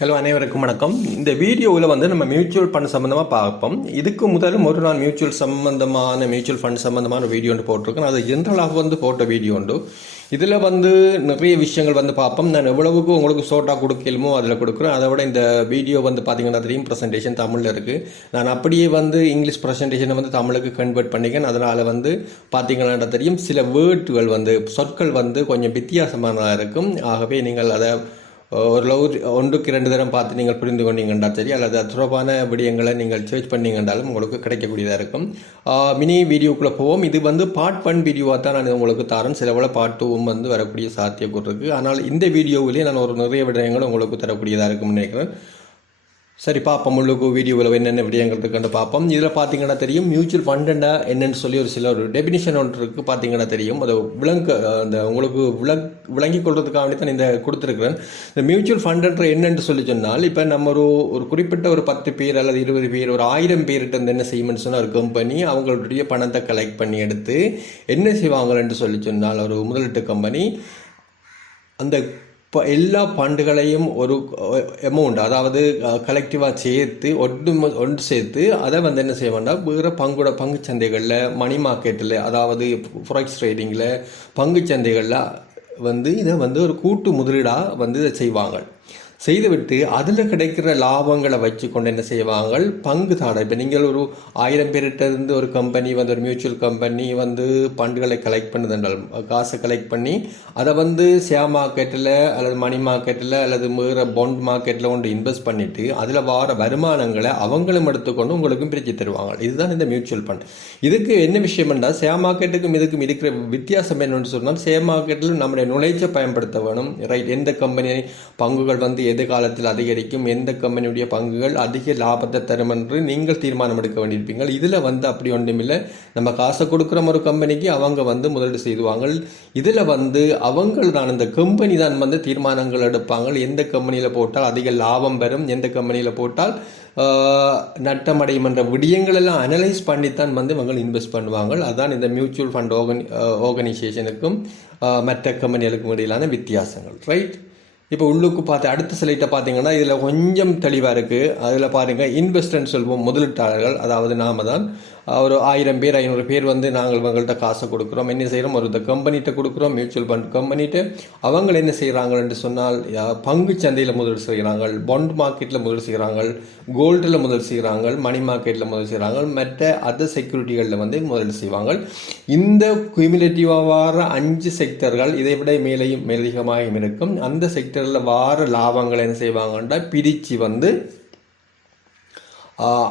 Hello அனைவருக்கும் வணக்கம். இந்த வீடியோவில் வந்து நம்ம மியூச்சுவல் ஃபண்ட் சம்மந்தமாக பார்ப்போம். இதுக்கு முதலும் ஒரு நாள் மியூச்சுவல் சம்மந்தமான மியூச்சுவல் ஃபண்ட் சம்மந்தமான வீடியோ ஒன்று போட்டிருக்கேன். அது ஜென்ரலாக வந்து போட்ட வீடியோ உண்டு. இதில் வந்து நிறைய விஷயங்கள் வந்து பார்ப்போம். நான் எவ்வளவுக்கு உங்களுக்கு ஷோட்டாக கொடுக்கலுமோ அதில் கொடுக்குறேன். அதை விட இந்த வீடியோ வந்து பார்த்தீங்கன்னா தெரியும். ப்ரெசன்டேஷன் தமிழில் இருக்குது நான் அப்படியே வந்து இங்கிலீஷ் ப்ரெசன்டேஷனை வந்து தமிழுக்கு கன்வெர்ட் பண்ணிக்கேன். அதனால் வந்து பார்த்தீங்கன்னா தெரியும். சில வேர்டுகள் வந்து சொற்கள் வந்து கொஞ்சம் வித்தியாசமானதாக இருக்கும். ஆகவே நீங்கள் அதை ஒரு லவ் ஒன்றுக்கு ரெண்டு தரம் பார்த்து நீங்கள் புரிந்து கொண்டீங்கன்றா சரி? அல்லது அது தொடர்பான விடயங்களை நீங்கள் சர்ச் பண்ணீங்கன்றாலும் உங்களுக்கு கிடைக்கக்கூடியதாக இருக்கும். மினி வீடியோக்குள்ளே போவோம். இது வந்து பார்ட் ஒன் வீடியோவாக தான் நான் உங்களுக்கு தரேன். சில பார்ட் டூவும் வந்து வரக்கூடிய சாத்தியக்கூறு இருக்குது ஆனால் இந்த வீடியோவிலே நான் ஒரு நிறைய விடயங்கள் உங்களுக்கு தரக்கூடியதாக இருக்கும்னு நினைக்கிறேன். சரி பார்ப்போம் முழுக்கு வீடியோவில் என்னென்ன விடயங்கள் இருக்குன்னு பார்ப்போம் இதில் பார்த்தீங்கன்னா தெரியும் மியூச்சுவல் ஃபண்டுண்டா என்னென்னு சொல்லி ஒரு சில ஒரு டெபினிஷன் ஒன்று இருக்குது பார்த்தீங்கன்னா தெரியும். அதை விளங்க அந்த உங்களுக்கு விளங் விளங்கி கொள்றதுக்காக வேண்டி தான் இந்த கொடுத்துருக்குறேன். இந்த மியூச்சுவல் ஃபண்டுன்ற என்னென்னு சொல்லி சொன்னால் இப்போ நம்ம ஒரு ஒரு குறிப்பிட்ட ஒரு பத்து பேர் அல்லது இருபது பேர் ஒரு ஆயிரம் பேர்கிட்ட வந்து என்ன செய்யும்னு சொன்னால் ஒரு கம்பெனி அவங்களுடைய பணத்தை கலெக்ட் பண்ணி எடுத்து என்ன செய்வாங்கன்னு சொல்லி சொன்னால் ஒரு முதலீட்டு கம்பெனி அந்த இப்போ எல்லா ஃபண்டுகளையும் ஒரு அமௌண்ட் அதாவது கலெக்டிவாக சேர்த்து ஒன்று ஒன்று சேர்த்து அதை வந்து என்ன செய்ய வேண்டாம்? வேறு பங்குட பங்கு சந்தைகளில் மணி மார்க்கெட்டில் அதாவது ஃபாரெக்ஸ் ட்ரேடிங்கில் பங்கு சந்தைகளில் வந்து இதை வந்து ஒரு கூட்டு முதலீடாக வந்து இதை செய்வாங்க. செய்துவிட்டு அதில் கிடைக்கிற லாபங்களை வச்சு கொண்டு என்ன செய்வாங்க பங்குதாரர் இப்போ நீங்கள் ஒரு ஆயிரம் பேர்கிட்ட இருந்து ஒரு கம்பெனி வந்து ஒரு மியூச்சுவல் கம்பெனி வந்து பண்டுகளை கலெக்ட் பண்ணுதுன்றால் காசை கலெக்ட் பண்ணி அதை வந்து ஷேர் மார்க்கெட்டில் அல்லது மணி மார்க்கெட்டில் அல்லது வேறு பாண்ட் மார்க்கெட்டில் கொண்டு இன்வெஸ்ட் பண்ணிவிட்டு அதில் வர வருமானங்களை அவங்களும் எடுத்துக்கொண்டு உங்களுக்கும் பிரித்து தருவாங்க. இதுதான் இந்த மியூச்சுவல் ஃபண்ட் இதுக்கு என்ன விஷயம்னா ஷேர் மார்க்கெட்டுக்கும் இதுக்கும் இருக்கிற வித்தியாசம் என்னென்னு சொன்னால் ஷேர் மார்க்கெட்டில் நம்முடைய நுழைச்ச பயன்படுத்த வேணும். ரைட் எந்த கம்பெனி பங்குகள் வந்து எது காலத்தில் அதிகரிக்கும் எந்த கம்பெனியுடைய பங்குகள் அதிக லாபத்தை தரும் என்று நீங்கள் தீர்மானம் எடுக்க வேண்டியிருப்பீங்க. இதில் வந்து அப்படி ஒன்றுமில்லை. நம்ம காசை கொடுக்குற ஒரு கம்பெனிக்கு அவங்க வந்து முதலீடு செய்துவாங்க இதில் வந்து அவங்கள் தான் இந்த கம்பெனி தான் வந்து தீர்மானங்கள் எடுப்பாங்க. எந்த கம்பெனியில் போட்டால் அதிக லாபம் பெறும் எந்த கம்பெனியில் போட்டால் நட்டமடையும் என்ற விடயங்கள் எல்லாம் அனலைஸ் பண்ணித்தான் வந்து இவங்க இன்வெஸ்ட் பண்ணுவாங்க. அதான் இந்த மியூச்சுவல் ஃபண்ட் ஆர்கனி ஆர்கனைசேஷனுக்கும் மற்ற கம்பெனிகளுக்கும் இடையிலான வித்தியாசங்கள். ரைட் இப்போ உள்ளுக்கு பார்த்து அடுத்த ஸ்லைட்டை பார்த்தீங்கன்னா இதில் கொஞ்சம் தெளிவாக இருக்குது அதில் பாருங்கள் இன்வெஸ்டர்னு சொல்வோம் முதலீட்டாளர்கள். அதாவது நாம தான் ஒரு ஆயிரம் பேர் ஐநூறு பேர் வந்து நாங்கள் இவங்கள்ட்ட காசை கொடுக்குறோம். என்ன செய்கிறோம் ஒரு இந்த கம்பெனிகிட்ட கொடுக்குறோம் மியூச்சுவல் ஃபண்ட் கம்பெனிகிட்ட அவங்க என்ன செய்கிறாங்கன்னு சொன்னால் பங்கு சந்தையில் முதல் செய்கிறாங்க பாண்ட் மார்க்கெட்டில் முதல் செய்கிறாங்க கோல்டில் முதல் செய்கிறாங்க மணி மார்க்கெட்டில் முதல் செய்கிறாங்க மற்ற அதர் செக்யூரிட்டிகளில் வந்து முதல் செய்வாங்க. இந்த குமிலேட்டிவாக வார அஞ்சு செக்டர்கள் இதை விட மேலேயும் மேலதிகமாக இருக்கும். அந்த செக்டர் செக்டரில் வார லாபங்களை என்ன செய்வாங்கன்னா பிரித்து வந்து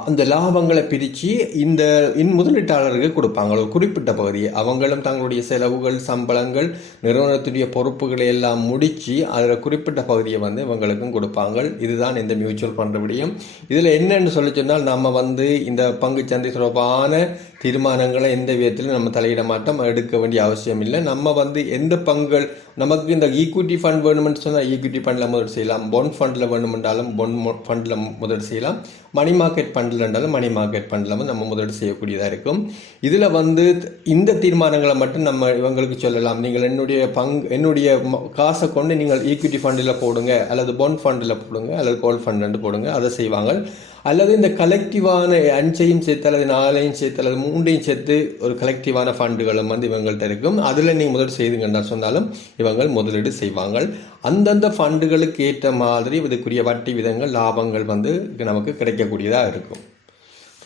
அந்த லாபங்களை பிரித்து இந்த இன் முதலீட்டாளருக்கு கொடுப்பாங்க. ஒரு குறிப்பிட்ட பகுதியை. அவங்களும் தங்களுடைய செலவுகள் சம்பளங்கள் நிறுவனத்துடைய பொறுப்புகளை எல்லாம் முடித்து அதில் குறிப்பிட்ட பகுதியை வந்து இவங்களுக்கும் கொடுப்பாங்க. இதுதான் இந்த மியூச்சுவல் ஃபண்ட் விடயம். இதில் என்னென்னு சொல்லி சொன்னால் நம்ம வந்து இந்த பங்குச்சந்தை தொடர்பான தீர்மானங்களை எந்த விதத்திலும் நம்ம தலையிட மாட்டோம். எடுக்க வேண்டிய அவசியம் இல்லை. நம்ம வந்து எந்த பங்குகள் நமக்கு இந்த ஈக்விட்டி ஃபண்ட் வேணுமென்று சொன்னால் ஈக்விட்டி ஃபண்டில் முதல் செய்யலாம். பொன் ஃபண்டில் வேணுமென்றாலும் பொன் ஃபண்டில் முதல் செய்யலாம். மணி மார்க்கெட் ஃபண்டில் இருந்தாலும் மணி மார்க்கெட் ஃபண்டில் வந்து நம்ம முதலீடு செய்யக்கூடியதாக இருக்கும். இதில் வந்து இந்த தீர்மானங்களை மட்டும் நம்ம இவங்களுக்கு சொல்லலாம். நீங்கள் என்னுடைய பங்கு என்னுடைய ம- காசை கொண்டு நீங்கள் ஈக்விட்டி ஃபண்டில் போடுங்க அல்லது பொன் ஃபண்டில் போடுங்க அல்லது கோல்ட் ஃபண்ட் போடுங்க அதை செய்வாங்க. அல்லது இந்த கலெக்டிவான அஞ்சையும் சேர்த்து அல்லது நாலையும் சேர்த்து அல்லது மூன்றையும் சேர்த்து ஒரு கலெக்டிவான ஃபண்டுகளும் வந்து இவங்கள்ட்ட இருக்கும். அதில் நீங்கள் முதலீடு செய்துங்கன்னா சொன்னாலும் இவங்கள் முதலீடு செய்வாங்க. அந்தந்த ஃபண்டுகளுக்கு ஏற்ற மாதிரி இதுக்குரிய வட்டி விதங்கள் லாபங்கள் வந்து நமக்கு கிடைக்கக்கூடியதாக இருக்கும்.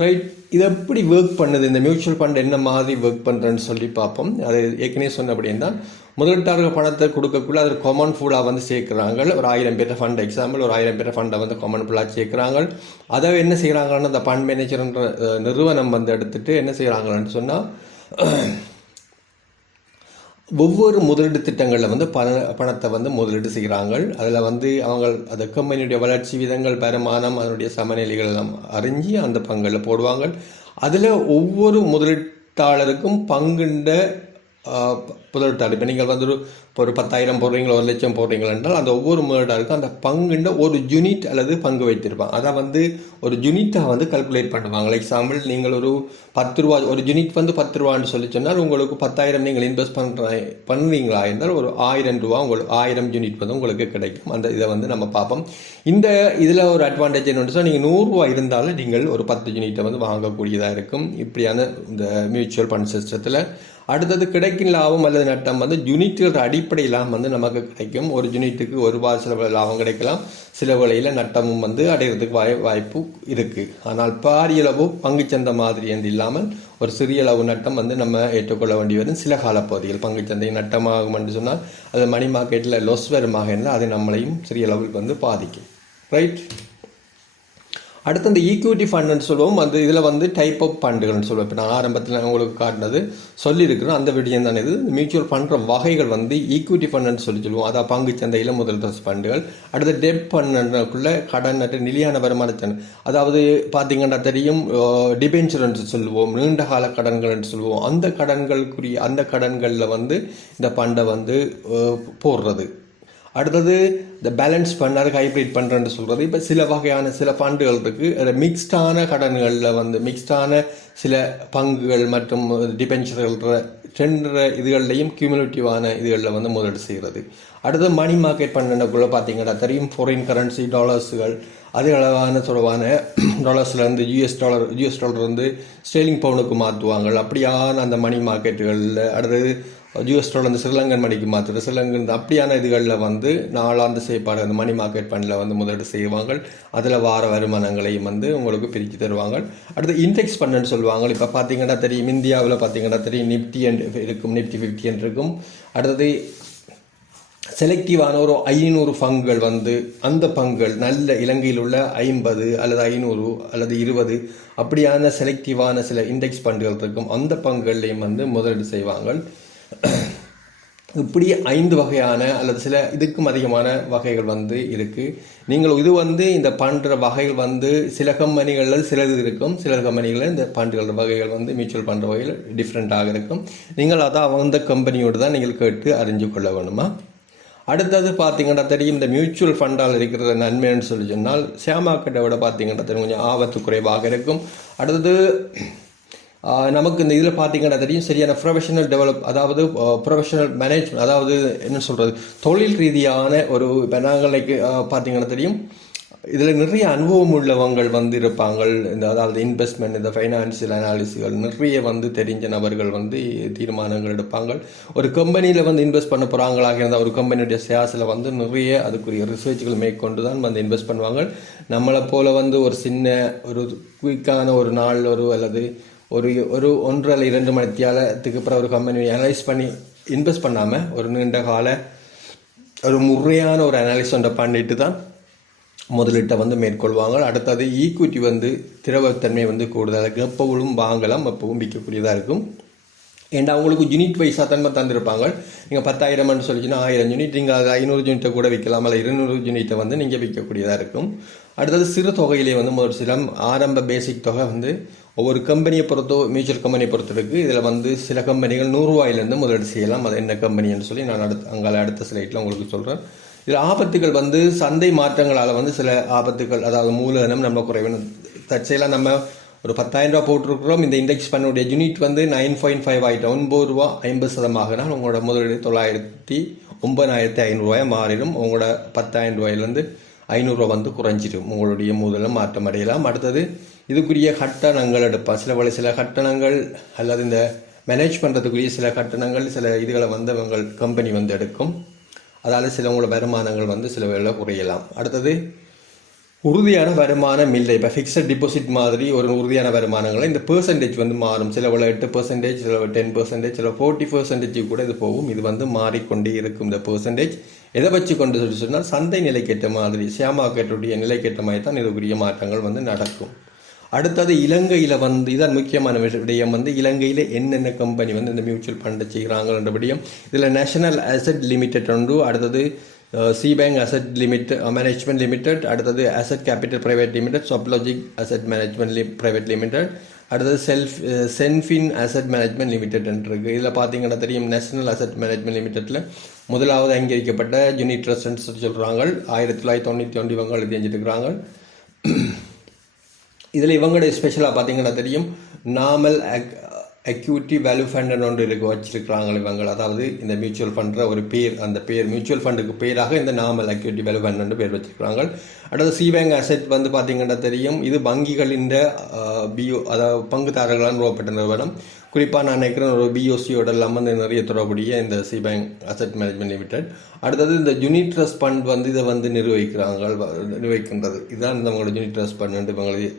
ரைட் இது எப்படி ஒர்க் பண்ணுது? இந்த மியூச்சுவல் ஃபண்ட் என்ன மாதிரி ஒர்க் பண்ணுறேன்னு சொல்லி பார்ப்போம். அது ஏற்கனவே சொன்னபடியும் அப்படின்னா முதலீட்டாளர்கள் பணத்தை கொடுக்கக்குள்ள அது காமன் ஃபுல்லாக வந்து சேர்க்குறாங்க. ஒரு ஆயிரம் பேர் ஃபண்ட் எக்ஸாம்பிள் ஒரு ஆயிரம் பேர் ஃபண்டை வந்து காமன் ஃபுல்லாக சேர்க்குறாங்க. அதை என்ன செய்கிறாங்கன்னு அந்த ஃபண்ட் மேனேஜர்ன்ற நிறுவனம் வந்து எடுத்துகிட்டு என்ன செய்கிறாங்கன்னு சொன்னால் ஒவ்வொரு முதலீடு திட்டங்களில் வந்து பண பணத்தை வந்து முதலீடு செய்கிறாங்க அதில் வந்து அவங்க அந்த கம்பெனியுடைய வளர்ச்சி விதங்கள் வருமானம் அதனுடைய சமநிலைகள் எல்லாம் அறிஞ்சு அந்த பங்களில் போடுவாங்க அதில் ஒவ்வொரு முதலீட்டாளருக்கும் பங்குண்ட முதலீட்டாளர் இப்போ நீங்கள் வந்து ஒரு இப்போ ஒரு பத்தாயிரம் போடுறீங்களோ ஒரு லட்சம் போடுறீங்களா என்றால் அந்த ஒவ்வொரு முதலீட்டாருக்கும் அந்த பங்குண்ட ஒரு யூனிட் அல்லது பங்கு வைத்திருப்பாங்க. அதை வந்து ஒரு யூனிட்டாக வந்து கல்குலேட் பண்ணுவாங்க. எக்ஸாம்பிள் நீங்கள் ஒரு பத்து ரூபா ஒரு யூனிட் வந்து பத்து ரூபான்னு சொல்லி சொன்னால் உங்களுக்கு பத்தாயிரம் நீங்கள் இன்வெஸ்ட் பண்ணுற பண்ணுறீங்களா என்றால் ஒரு ஆயிரம் ரூபா உங்களுக்கு ஆயிரம் யூனிட் வந்து உங்களுக்கு கிடைக்கும். அந்த இதை வந்து நம்ம பார்ப்போம். இந்த இதில் ஒரு அட்வான்டேஜ் என்னென்னு சொன்னால் நீங்கள் நூறுரூவா இருந்தாலும் நீங்கள் ஒரு பத்து யூனிட்டை வந்து வாங்கக்கூடியதாக இருக்கும். இப்படியான இந்த மியூச்சுவல் ஃபண்ட் சிஸ்டத்தில் அடுத்தது கிடைக்கும் லாபம் அல்லது நட்டம் வந்து யூனிட்டுகள் அடிப்படையில் வந்து நமக்கு கிடைக்கும். ஒரு யூனிட்டுக்கு ஒரு ரூபாய் சில லாபம் கிடைக்கலாம். சில வேளையில் நட்டமும் வந்து அடைகிறதுக்கு வாய் வாய்ப்பு இருக்குது ஆனால் பாரியளவு பங்குச்சந்தை மாதிரி என்று இல்லாமல் ஒரு சிறிய அளவு நட்டம் வந்து நம்ம ஏற்றுக்கொள்ள வேண்டி வரும். சில காலப்பகுதிகள் பங்குச்சந்தை நட்டமாகும் என்று சொன்னால் அது மணி மார்க்கெட்டில் லொஸ் வருமாக இருந்தால் அது நம்மளையும் சிறிய அளவில் வந்து பாதிக்கும். ரைட் அடுத்து இந்த ஈக்விட்டி ஃபண்டுன்னு சொல்லுவோம். அந்த இதில் வந்து டைப் ஆஃப் ஃபண்டுகள்னு சொல்லுவோம். இப்போ நான் ஆரம்பத்தில் உங்களுக்கு காட்டினது சொல்லியிருக்கிறோம். அந்த விடயம் தான் இது. மியூச்சுவல் ஃபண்ட் வகைகள் வந்து ஈக்விட்டி ஃபண்டுன்னு சொல்லி சொல்லுவோம். அதாவது பங்கு சந்தையில் முதல் ஃபண்டுகள் அடுத்து டெப் ஃபண்டுக்குள்ளே கடன் நட்டு நிலையான வருமான சந்தை. அதாவது பார்த்தீங்கன்னா தெரியும் டிபென்சூரன்ஸ் சொல்லுவோம். நீண்ட கால கடன்கள்னு சொல்லுவோம். அந்த கடன்களுக்குரிய அந்த கடன்களில் வந்து இந்த பண்டை வந்து போடுறது. அடுத்தது இந்த பேலன்ஸ் ஃபண்ட் அதுக்கு ஹைப்ரிட் பண்ணுறேன்னு சொல்கிறது இப்போ சில வகையான சில ஃபண்டுகள் இருக்குது மிக்ஸ்டான கடன்களில் வந்து மிக்ஸ்டான சில பங்குகள் மற்றும் டிபென்ச்சர்கள் ரெண்டு இதுகள்லையும் கியூமுலேட்டிவான இதுகளில் வந்து முதலீடு செய்கிறது அடுத்து மணி மார்க்கெட் பண்ணக்குள்ளே பார்த்தீங்கன்னா தெரியும் ஃபாரின் கரன்சி டாலர்ஸுகள் அதே அளவான தொடர்பான டாலர்ஸ்லேருந்து யூஎஸ் டாலர் யூஎஸ் டாலர் வந்து ஸ்டேலிங் பவுனுக்கு மாற்றுவாங்க அப்படியான அந்த மணி மார்க்கெட்டுகளில் அடுத்தது யூஎஸ் டாலர் வந்து ஸ்ரீலங்கன் மணிக்கு மாற்றுறது ஸ்ரீலங்கன் அப்படியான இதுகளில் வந்து நாலாந்து செயற்பாடு அந்த மணி மார்க்கெட் ஃபண்டில் வந்து முதலீடு செய்வாங்க அதில் வார வருமானங்களையும் வந்து உங்களுக்கு பிரித்து தருவாங்க அடுத்து இண்டெக்ஸ் ஃபண்டுன்னு சொல்லுவாங்க இப்போ பார்த்தீங்கன்னா தெரியும் இந்தியாவில் பார்த்தீங்கன்னா தெரியும் நிப்டி அண்ட் இருக்கும் நிப்டி ஃபிஃப்டி இருக்கும். அடுத்தது செலக்டிவான ஒரு ஐநூறு பங்குகள் வந்து அந்த பங்குகள் நல்ல இலங்கையில் உள்ள ஐம்பது அல்லது ஐநூறு அல்லது இருபது அப்படியான செலக்டிவான சில இண்டெக்ஸ் பண்டுகள் இருக்கும். அந்த பங்குகள்லையும் வந்து முதலீடு செய்வாங்க இப்படி ஐந்து வகையான அல்லது சில இதுக்கும் அதிகமான வகைகள் வந்து இருக்குது நீங்கள் இது வந்து இந்த பண்ற வகைகள் வந்து சில கம்பெனிகளில் சிலது இருக்கும். சில கம்பெனிகளில் இந்த பண்டுகள் வகைகள் வந்து மியூச்சுவல் பண்ற வகைகள் டிஃப்ரெண்ட்டாக இருக்கும். நீங்கள் அதை அந்த கம்பெனியோடு தான் நீங்கள் கேட்டு அறிஞ்சு கொள்ள வேணுமா அடுத்தது பார்த்தீங்கன்னா தெரியும் இந்த மியூச்சுவல் ஃபண்டால் இருக்கிற நன்மைன்னு சொல்லி சொன்னால் ஷேர் மார்க்கெட்டை விட பார்த்தீங்கன்னா தெரியும் கொஞ்சம் ஆபத்து குறைவாக இருக்கும். அடுத்தது நமக்கு இந்த இதில் பார்த்தீங்கன்னா தெரியும் சரியான ப்ரொஃபஷனல் டெவலப் அதாவது ப்ரொஃபஷனல் மேனேஜ்மெண்ட் அதாவது என்ன சொல்கிறது தொழில் ரீதியான ஒரு இப்போ நாங்களுக்கு பார்த்தீங்கன்னா தெரியும் இதில் நிறைய அனுபவம் உள்ளவங்கள் வந்து இருப்பாங்க இந்த அதாவது இன்வெஸ்ட்மெண்ட் இந்த ஃபைனான்சியல் அனாலிசிகள் நிறைய வந்து தெரிஞ்ச நபர்கள் வந்து தீர்மானங்கள் எடுப்பாங்க ஒரு கம்பெனியில் வந்து இன்வெஸ்ட் பண்ண போகிறாங்களாக இருந்தால் ஒரு கம்பெனியுடைய ஷேர்ஸில் வந்து நிறைய அதுக்குரிய ரிசர்ச்கள் மேற்கொண்டு தான் வந்து இன்வெஸ்ட் பண்ணுவாங்க நம்மளை போல் வந்து ஒரு சின்ன ஒரு குயிக்கான ஒரு நாள் ஒரு அல்லது ஒரு ஒரு ஒன்றரை அல்ல இரண்டு மணி தியாலத்துக்கு அப்புறம் ஒரு கம்பெனி அனலைஸ் பண்ணி இன்வெஸ்ட் பண்ணாமல் ஒரு நீண்ட கால ஒரு முறையான ஒரு அனலைஸ் ஒன்றை பண்ணிட்டு தான் முதலீட்டை வந்து மேற்கொள்வாங்க. அடுத்தது ஈக்விட்டி வந்து திரவத்தன்மை வந்து கூடுதலாக எப்பவும் வாங்கலாம் எப்பவும் விற்கக்கூடியதாக இருக்கும். ஏன்னா அவங்களுக்கு யூனிட் வைஸாக தன்மை தந்திருப்பாங்க. நீங்கள் பத்தாயிரம்னு சொல்லிச்சுன்னா ஆயிரம் யூனிட் நீங்கள் அது ஐநூறு யூனிட்டை கூட விற்கலாம் அல்ல இருநூறு யூனிட்டை வந்து நீங்கள் விற்கக்கூடியதாக இருக்கும். அடுத்தது சிறு தொகையிலே வந்து ஒரு சில ஆரம்ப பேசிக் தொகை வந்து ஒவ்வொரு கம்பெனியை பொறுத்தோ மியூச்சுவல் கம்பெனியை பொறுத்தருக்கு இதில் வந்து சில கம்பெனிகள் நூறுரூவாயிலேருந்து முதலீடு செய்யலாம். அது என்ன கம்பெனின்னு சொல்லி நான் அடுத்த அங்கே அடுத்த ஸ்லைட்டில் உங்களுக்கு சொல்கிறேன் இதில் ஆபத்துகள் வந்து சந்தை மாற்றங்களால் வந்து சில ஆபத்துகள் அதாவது மூலதனம் நம்ம குறைவு தற்செயலாக நம்ம ஒரு பத்தாயிரம் ரூபா போட்டிருக்கிறோம். இந்த இண்டெக்ஸ் பண்ணுடைய யூனிட் வந்து நைன் பாயிண்ட் ஃபைவ் ஆகிட்டோம் ஒன்பது ரூபா ஐம்பது சதமாகனால் உங்களோட முதலீடு தொள்ளாயிரத்தி ஒன்பதாயிரத்தி ஐநூறுரூவாய் மாறிடும். உங்களோட பத்தாயிரம் ரூபாயிலேருந்து ஐநூறுரூவா வந்து குறைஞ்சிடும். உங்களுடைய முதலில் மாற்றம் அடையலாம். அடுத்தது இதுக்குரிய கட்டணங்கள் எடுப்பான் சில வழி சில கட்டணங்கள் அல்லது இந்த மேனேஜ் பண்ணுறதுக்குரிய சில கட்டணங்கள் சில இதுகளை வந்து அவங்க கம்பெனி வந்து எடுக்கும். அதால் சிலவங்களோட வருமானங்கள் வந்து சில வேலை குறையலாம். அடுத்தது உறுதியான வருமானம் இல்லை. இப்போ ஃபிக்ஸட் டிபாசிட் மாதிரி ஒரு உறுதியான வருமானங்களை இந்த பெர்சன்டேஜ் வந்து மாறும். சில உள்ள எட்டு பெர்சன்டேஜ் சில டென் பெர்சன்டேஜ் சில ஃபோர்ட்டி பெர்சன்டேஜ் கூட இது போகும். இது வந்து மாறிக்கொண்டே இருக்கும் இந்த பெர்சன்டேஜ் எதை வச்சு கொண்டு சொல்லி சொன்னால் சந்தை நிலைக்கேற்ற மாதிரி ஷேர் மார்க்கெட்டுடைய நிலைக்கேற்ற மாதிரி தான் இதுக்குரிய மாற்றங்கள் வந்து நடக்கும். அடுத்தது இலங்கையில் வந்து இதான் முக்கியமான விடயம் வந்து இலங்கையில் என்னென்ன கம்பெனி வந்து இந்த மியூச்சுவல் ஃபண்டை செய்கிறாங்கன்ற விடயம். இதில் நேஷனல் அசெட் லிமிடெட் உண்டு. அடுத்தது C bank asset limit management limited அடுத்தது அசெட் கேபிட்டல் பிரைவேட் லிமிடெட் சப்லாஜிக் அசெட் மேனேஜ்மெண்ட் லி பிரைவேட் லிமிடெட் அடுத்தது செல்ஃப் சென்ஃபின் அசட் மேனேஜ்மெண்ட் லிமிடெட் இருக்குது இதில் பார்த்தீங்கன்னா தெரியும் நேஷனல் அசட் மேனேஜ்மெண்ட் லிமிடெட்டில் முதலாவது அங்கீகரிக்கப்பட்ட யூனிட் ட்ரஸ்ட்னு சொல்லி சொல்கிறாங்க ஆயிரத்தி தொள்ளாயிரத்தி தொண்ணூற்றி ஒன்று இவங்க எழுதி செஞ்சுருக்கிறாங்க இதில் இவங்களுடைய ஸ்பெஷலாக பார்த்தீங்கன்னா தெரியும். நாமல் அக்யூட்டி வேல்யூ ஃபண்ட் ஒன்று இருக்கு வச்சிருக்கிறாங்க இவங்க. அதாவது இந்த மியூச்சுவல் ஃபண்ட்ற ஒரு பேர் அந்த பேர் மியூச்சுவல் ஃபண்டுக்கு பேராக இந்த நாமல் அக்யூட்டி வேல்யூ ஃபண்ட் பேர் வச்சிருக்கிறாங்க. அடுத்து சி பேங்க் அசெட் வந்து பார்த்தீங்கன்னா தெரியும். இது வங்கிகளின் பிஓ அதாவது பங்குதாரர்களால் நிறுவப்பட்ட நிறுவனம். குறிப்பாக நான் நினைக்கிறேன் ஒரு பிஓசியோட வந்து நிறைய தொடர்புடைய இந்த C bank asset management limited அடுத்தது இந்த யூனிட் ட்ரஸ்ட் ஃபண்ட் வந்து இதை வந்து நிர்வகிக்கிறாங்க நிர்வகிக்கின்றது. இதுதான் இந்த உங்களோட யூனிட் ட்ரஸ்ட் ஃபண்ட் இவங்களுக்கு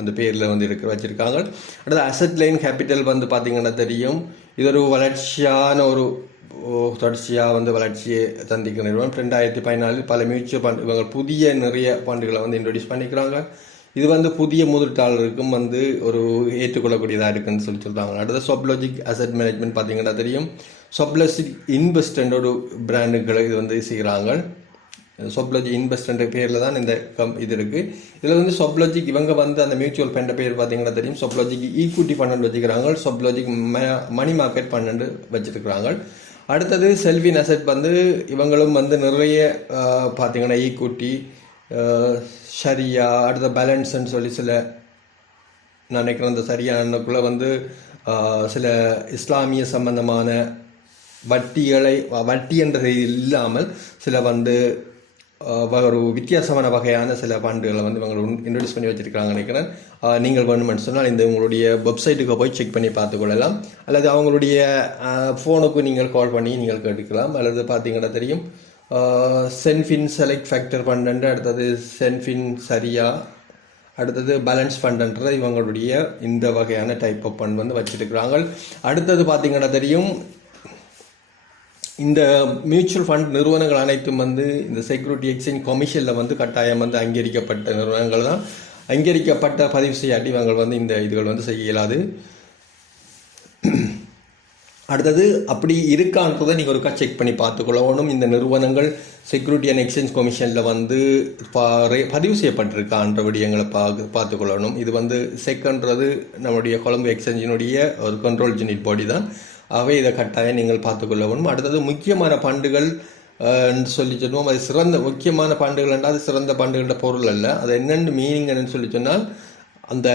அந்த பேரில் வந்து இருக்க வச்சுருக்காங்க. அடுத்து அசட் லைன் கேபிட்டல் வந்து பார்த்திங்கன்னா தெரியும். இது ஒரு வளர்ச்சியான ஒரு தொடர்ச்சியாக வந்து வளர்ச்சியை சந்திக்க நிறுவனம். ரெண்டாயிரத்தி பதினாலில் பல மியூச்சுவல் ஃபண்ட் இவங்க புதிய நிறைய ஃபண்டுகளை வந்து இன்ட்ரடியூஸ் பண்ணிக்கிறாங்க. இது வந்து புதிய முதலீட்டாளருக்கும் வந்து ஒரு ஏற்றுக்கொள்ளக்கூடியதாக இருக்குன்னு சொல்லி சொல்கிறாங்க அடுத்த சொப்லாஜிக் அசட் மேனேஜ்மெண்ட் பார்த்தீங்கன்னா தெரியும். சொப்லாஜிக் இன்வெஸ்ட்ன்ற ஒரு பிராண்டுகளை இது வந்து செய்கிறாங்க சொப்லஜி இன்வெஸ்ட்ன்ற பேரில் தான் இந்த கம் இது இருக்குது இதில் வந்து சொப்லஜிக் இவங்க வந்து அந்த மியூச்சுவல் ஃபண்ட் பேர் பார்த்தீங்கன்னா தெரியும். சொப்லஜிக்கு ஈக்விட்டி ஃபண்ட் வச்சுக்கிறாங்க. சொப்லஜிக் மணி மார்க்கெட் ஃபண்ட் வச்சுருக்கிறாங்க. அடுத்தது செல்வின் அசெட் வந்து இவங்களும் வந்து நிறைய பார்த்தீங்கன்னா ஈக்விட்டி ஷரியா அடுத்த பேலன்ஸ்ன்னு சொல்லி சில நான் நினைக்கிறேன் அந்த சரியானக்குள்ளே வந்து சில இஸ்லாமிய சம்பந்தமான வட்டிகளை வட்டி என்றது இல்லாமல் சில வந்து ஒரு வித்தியாசமான வகையான சில பாண்டுகளை வந்து இவங்க இன்ட்ரடியூஸ் பண்ணி வச்சிருக்காங்க நினைக்கிறேன். நீங்கள் வேணுமென்னு சொன்னால் இந்த உங்களுடைய வெப்சைட்டுக்கு போய் செக் பண்ணி பார்த்துக்கொள்ளலாம் அல்லது அவங்களுடைய ஃபோனுக்கு நீங்கள் கால் பண்ணி நீங்கள் கேட்டுக்கலாம். அல்லது பார்த்தீங்கன்னா தெரியும் சென்ஃபின் செலக்ட் ஃபேக்டர் ஃபண்டு அடுத்தது சென்ஃபின் சரியா அடுத்தது பேலன்ஸ் ஃபண்டுன்ற இவங்களுடைய இந்த வகையான டைப் ஆஃப் ஃபண்ட் வந்து வச்சிருக்கிறாங்க. அடுத்தது பார்த்தீங்கன்னா தெரியும் இந்த மியூச்சுவல் ஃபண்ட் நிறுவனங்கள் அனைத்தும் வந்து இந்த செக்யூரிட்டி எக்ஸ்சேஞ்ச் கமிஷனில் வந்து கட்டாயம் வந்து அங்கீகரிக்கப்பட்ட நிறுவனங்கள் தான். அங்கீகரிக்கப்பட்ட பதிவு செய்யாட்டி இவங்க வந்து இந்த இதுகள் வந்து செய்ய இயலாது. அடுத்தது அப்படி இருக்கான்றதை நீங்கள் ஒருக்கா செக் பண்ணி பார்த்துக்கொள்ளணும் இந்த நிறுவனங்கள் செக்யூரிட்டி அண்ட் எக்ஸ்சேஞ்ச் கமிஷனில் வந்து பதிவு செய்யப்பட்டிருக்கான்ற விடயங்களை பா பார்த்துக்கொள்ளணும் இது வந்து செக்ன்றது நம்முடைய கொழம்பு எக்ஸ்சேஞ்சினுடைய ஒரு கண்ட்ரோல் யூனிட் பாடி தான். ஆகவே இதை கட்டாயம் நீங்கள் பார்த்துக்கொள்ளணும் அடுத்தது முக்கியமான பண்டுகள் சொல்லி சொல்லுவோம் அது சிறந்த முக்கியமான பண்டுகள் என்றால் அது சிறந்த பண்டுகள பொருள் அல்ல. அது என்னென்னு என்னன்னு சொல்லி சொன்னால் அந்த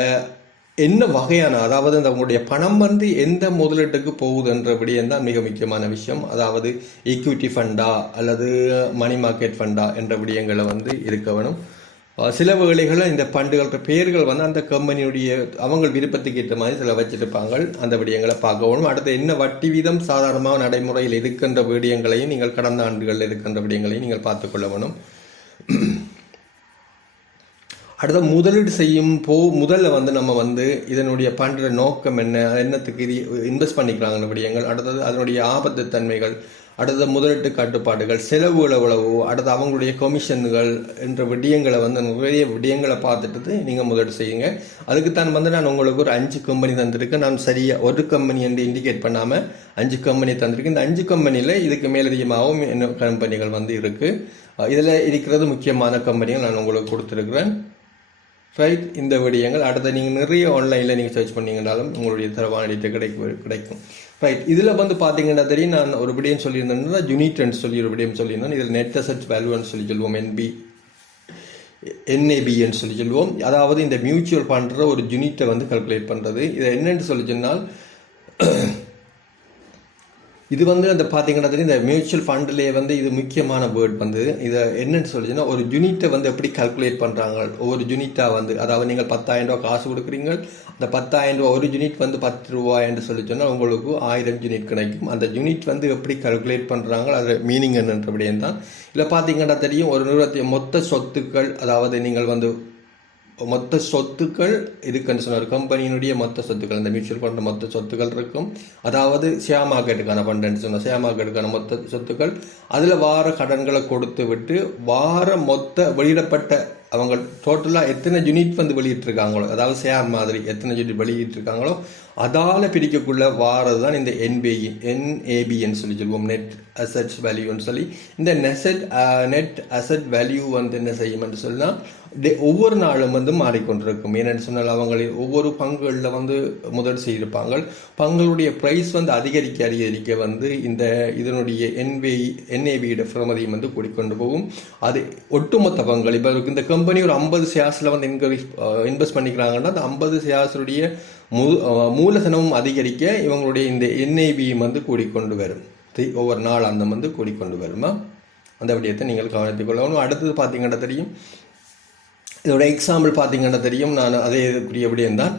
என்ன வகையான அதாவது அந்த உங்களுடைய பணம் வந்து எந்த முதலீட்டுக்கு போகுதுன்ற விடயம் தான் மிக முக்கியமான விஷயம். அதாவது ஈக்விட்டி ஃபண்டா அல்லது மணி மார்க்கெட் ஃபண்டா என்ற விடயங்களை வந்து இருக்க வேணும். சில வேளைகளில் இந்த பண்டுகள பெயர்கள் வந்து அந்த கம்பெனியுடைய அவங்க விருப்பத்துக்கு ஏற்ற மாதிரி சில வச்சிருப்பாங்க அந்த விடயங்களை பார்க்கவும். அடுத்து என்ன வட்டி வீதம் சாதாரணமாக நடைமுறையில் இருக்கின்ற விடயங்களையும் நீங்கள் கடந்த ஆண்டுகளில் இருக்கின்ற விடயங்களையும் நீங்கள் பார்த்துக்கொள்ள வேணும். அடுத்த முதலீடு செய்யும் போ முதல்ல வந்து நம்ம வந்து இதனுடைய பண்ணுற நோக்கம் என்ன என்னத்துக்கு இது இன்வெஸ்ட் பண்ணிக்கிறாங்க விடயங்கள். அடுத்தது அதனுடைய ஆபத்து தன்மைகள் அடுத்த முதலீட்டு கட்டுப்பாடுகள் செலவுகள் எவ்வளவு அடுத்து அவங்களுடைய கமிஷன்கள் என்ற விடயங்களை வந்து நிறைய விடயங்களை பார்த்துட்டு நீங்கள் முதலீடு செய்யுங்க. அதுக்கு தான் வந்து நான் உங்களுக்கு ஒரு அஞ்சு கம்பெனி தந்திருக்கேன். நான் சரியாக ஒரு கம்பெனி என்று இண்டிகேட் பண்ணாமல் அஞ்சு கம்பெனி தந்திருக்கேன். இந்த அஞ்சு கம்பெனியில் இதுக்கு மேலதிகமாகவும் என்ன கம்பெனிகள் வந்து இருக்குது இதில் இருக்கிறது முக்கியமான கம்பெனிகள் நான் உங்களுக்கு கொடுத்துருக்குறேன். ரைட் இந்த விடயங்கள் அடுத்த நீங்கள் நிறைய ஆன்லைனில் நீங்கள் சர்ச் பண்ணீங்கன்னாலும் உங்களுடைய தரவான டேட்டா கிடைக்கும் கிடைக்கும். ரைட் இதில் வந்து பார்த்தீங்கன்னா தெரியும் நான் ஒரு விடயம் சொல்லியிருந்தேன்னா யூனிட்னு சொல்லி ஒரு விடயம் சொல்லியிருந்தேன். இதில் நெட் அசட் வேல்யூன்னு சொல்லி சொல்லுவோம் என்பி என்ஏபின்னு சொல்லி சொல்லுவோம் அதாவது இந்த மியூச்சுவல் ஃபண்ட்ற ஒரு யூனிட்டை வந்து கல்குலேட் பண்ணுறது இதை என்னென்னு சொல்லி சொன்னால் இது வந்து அந்த பார்த்தீங்கன்னா தெரியும் இந்த மியூச்சுவல் ஃபண்ட்லேயே வந்து இது முக்கியமான வேர்ட் வந்து. இதை என்னன்னு சொல்லிச்சுன்னா ஒரு யூனிட்டை வந்து எப்படி கல்குலேட் பண்ணுறாங்க ஒவ்வொரு யூனிட்டாக வந்து அதாவது நீங்கள் பத்தாயிரம் ரூபா காசு கொடுக்குறீங்க அந்த பத்தாயிரம் ரூபா ஒரு யூனிட் வந்து பத்து ரூபா என்று சொல்லி சொன்னால் உங்களுக்கு ஆயிரம் யூனிட் கிடைக்கும். அந்த யூனிட் வந்து எப்படி கல்குலேட் பண்ணுறாங்க அது மீனிங் என்னன்றபடியும் தான் இல்லை பார்த்தீங்கன்னா தெரியும் ஒரு நிறுவனத்தின் மொத்த சொத்துக்கள் அதாவது நீங்கள் வந்து மொத்த சொத்துக்கள் இருக்குன்னு சொன்னார். கம்பெனியினுடைய மொத்த சொத்துக்கள் இந்த மியூச்சுவல் ஃபண்ட் மொத்த சொத்துக்கள் இருக்கும். அதாவது ஷேர் மார்க்கெட்டுக்கான ஃபண்டுன்னு சொன்னால் ஷேர் மார்க்கெட்டுக்கான மொத்த சொத்துக்கள் அதில் வார கடன்களை கொடுத்து விட்டு வார மொத்த வெளியிடப்பட்ட அவங்க டோட்டலாக எத்தனை யூனிட் வந்து வெளியிட்டிருக்காங்களோ அதாவது ஷேர் மாதிரி எத்தனை யூனிட் வெளியிட்டிருக்காங்களோ அதால் பிரிக்கக்குள்ள வாரது தான் இந்த என்பிஇ என்ஏபின்னு சொல்லி சொல்லுவோம் நெட் அசட்ஸ் வேல்யூன்னு சொல்லி. இந்த நெசட் நெட் அசட் வேல்யூ வந்து என்ன செய்யும்னு சொன்னால் ஒவ்வொரு நாளும் வந்து மாறிக்கொண்டிருக்கும். ஏன்னு சொன்னால் அவங்களில் ஒவ்வொரு பங்குகளில் வந்து முதல் செய்திருப்பாங்க பங்குகளுடைய ப்ரைஸ் வந்து அதிகரிக்க அதிகரிக்க வந்து இந்த இதனுடைய என்பி என்ஏபியோட பிரமதியும் வந்து கூடிக்கொண்டு போகும். அது ஒட்டுமொத்த பங்குகள் இப்போ இந்த கம்பெனி ஒரு ஐம்பது ஷேர்ஸில் வந்து இன்வெஸ்ட் பண்ணிக்கிறாங்கன்னா அந்த ஐம்பது ஷேர்ஸுடைய மூ மூலதனமும் அதிகரிக்க இவங்களுடைய இந்த என்ஐபியும் வந்து கூடிக்கொண்டு வரும். தி- ஒவ்வொரு நாள் அந்த வந்து கூடிக்கொண்டு வருமா? அந்த விடயத்தை நீங்கள் கவனித்துக் கொள்ளணும் அடுத்தது பார்த்தீங்கன்னா தெரியும். இதோட எக்ஸாம்பிள் பார்த்தீங்கன்னா தெரியும். நான் அதே இதுக்குரிய தான்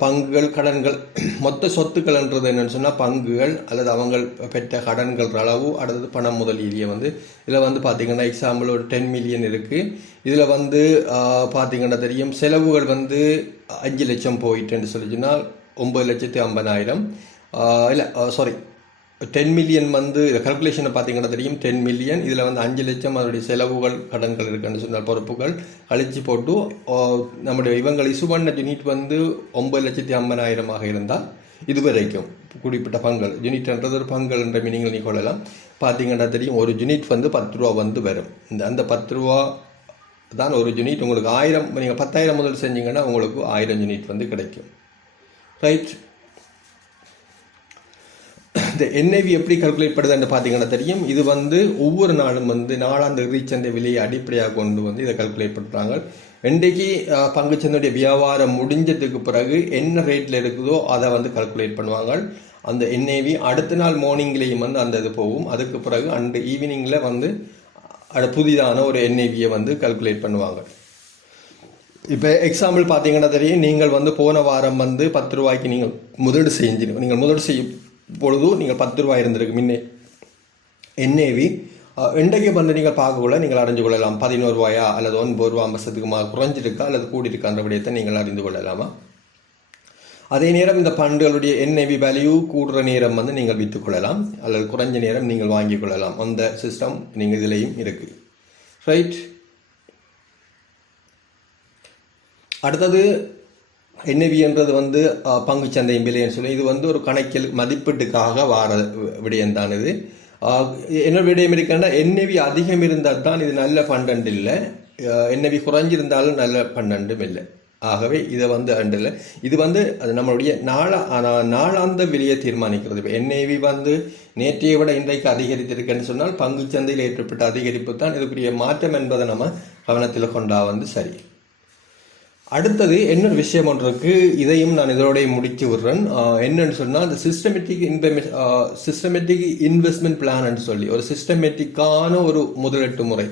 பங்குகள் கடன்கள் மொத்த சொத்துக்கள்ன்றது என்னன்னு சொன்னால் பங்குகள் அல்லது அவங்க பெற்ற கடன்கள் அளவு அடுத்தது பணம் முதலீடியை வந்து இதில் வந்து பார்த்திங்கன்னா எக்ஸாம்பிள் ஒரு டென் மில்லியன் இருக்குது இதில் வந்து பார்த்திங்கன்னா தெரியும் செலவுகள் வந்து அஞ்சு லட்சம் போயிட்டுன்னு சொல்லிச்சுன்னா ஒம்பது லட்சத்தி ஐம்பதாயிரம். இல்லை சாரி டென் மில்லியன் வந்து கல்குலேஷனை பார்த்தீங்கன்னா தெரியும் டென் மில்லியன் இதில் வந்து அஞ்சு லட்சம் அதனுடைய செலவுகள் கடன்கள் இருக்குன்னு சொன்னால் பொறுப்புகள் அழிச்சு போட்டு நம்முடைய இவங்கள் இசுபண்ண யூனிட் வந்து ஒம்பது லட்சத்தி ஐம்பதாயிரமாக இருந்தால் இதுவரைக்கும் குறிப்பிட்ட பங்கல் யூனிட்ன்றது ஒரு பங்குகள் என்ற மீனிங்கில் நீ கொள்ளலாம். பார்த்தீங்கன்னா தெரியும் ஒரு யூனிட் வந்து பத்து ரூபா வந்து வரும். இந்த அந்த பத்து ரூபா தான் ஒரு யூனிட் உங்களுக்கு ஆயிரம் நீங்கள் பத்தாயிரம் முதல் செஞ்சீங்கன்னா உங்களுக்கு ஆயிரம் யூனிட் வந்து கிடைக்கும். ரைட் இந்த என்ஐவி எப்படி கல்குலேட் பண்ணுதுன்னு பார்த்தீங்கன்னா தெரியும். இது வந்து ஒவ்வொரு நாளும் வந்து நாளாந்த இறுதிச்சந்தை விலையை அடிப்படையாக கொண்டு வந்து இதை கல்குலேட் பண்ணுறாங்க இன்றைக்கு பங்குச்சந்தையுடைய வியாபாரம் முடிஞ்சதுக்கு பிறகு என்ன ரேட்டில் இருக்குதோ அதை வந்து கல்குலேட் பண்ணுவாங்க. அந்த என்ஐவி அடுத்த நாள் மார்னிங்லேயும் வந்து அந்த இது போகும். அதுக்கு பிறகு அன்று ஈவினிங்கில் வந்து புதிதான ஒரு என்ஐவியை வந்து கல்குலேட் பண்ணுவாங்க. இப்போ எக்ஸாம்பிள் பார்த்தீங்கன்னா தெரியும். நீங்கள் வந்து போன வாரம் வந்து பத்து ரூபாய்க்கு நீங்கள் முதலீடு செஞ்சு நீங்கள் முதலீடு செய்யும் பொழுது நீங்கள் பத்து ரூபாய் இருந்திருக்கு. முன்னே என்ஏவி இன்றைக்கு வந்து நீங்கள் பார்க்கக்குள்ள நீங்கள் அறிஞ்சு கொள்ளலாம். பதினோரு ரூபாயா அல்லது ஒன்பது ரூபா வருஷத்துக்கு மா குறைஞ்சிருக்கா அல்லது கூடியிருக்கான்ற விடயத்தை நீங்கள் அறிந்து கொள்ளலாமா? அதே நேரம் இந்த பண்டுகளுடைய என்ஏவி வேல்யூ கூடுற நேரம் வந்து நீங்கள் விற்றுக்கொள்ளலாம் அல்லது குறைஞ்ச நேரம் நீங்கள் வாங்கிக் கொள்ளலாம். அந்த சிஸ்டம் நீங்கள் இதுலேயும் இருக்குது ரைட் அடுத்தது என்எவின்றது வந்து அஹ், பங்குச்சந்தை விலைன்னு சொல்லி இது வந்து ஒரு கணக்கில் மதிப்பீட்டுக்காக வார விடயம்தான் இது. என்னோட என்ன விடயம் இருக்குன்னா என்எவி அதிகம் இருந்தால் தான் இது நல்ல பன்னெண்டு இல்லை. என்எவி குறைஞ்சிருந்தாலும் நல்ல பன்னெண்டும் இல்லை. ஆகவே இதை வந்து அண்டில் இது வந்து அது நம்மளுடைய நாளா நாளாந்த விலையை தீர்மானிக்கிறது. இப்போ என்ஐவி வந்து நேற்றையை விட இன்றைக்கு அதிகரித்திருக்குன்னு சொன்னால் பங்குச்சந்தையில் ஏற்பட்ட அதிகரிப்பு தான் இதுக்குரிய மாற்றம் என்பதை நம்ம கவனத்தில் கொண்டா வந்து சரி. அடுத்தது இன்னொரு விஷயம் ஒன்று இருக்குது இதையும் நான் இதோடய முடிச்சு விடுறேன். என்னன்னு சொன்னால் இந்த சிஸ்டமேட்டிக் இன்வெஸ்ட் சிஸ்டமேட்டிக் இன்வெஸ்ட்மெண்ட் பிளான்னு சொல்லி ஒரு சிஸ்டமேட்டிக்கான ஒரு முதலீட்டு முறை.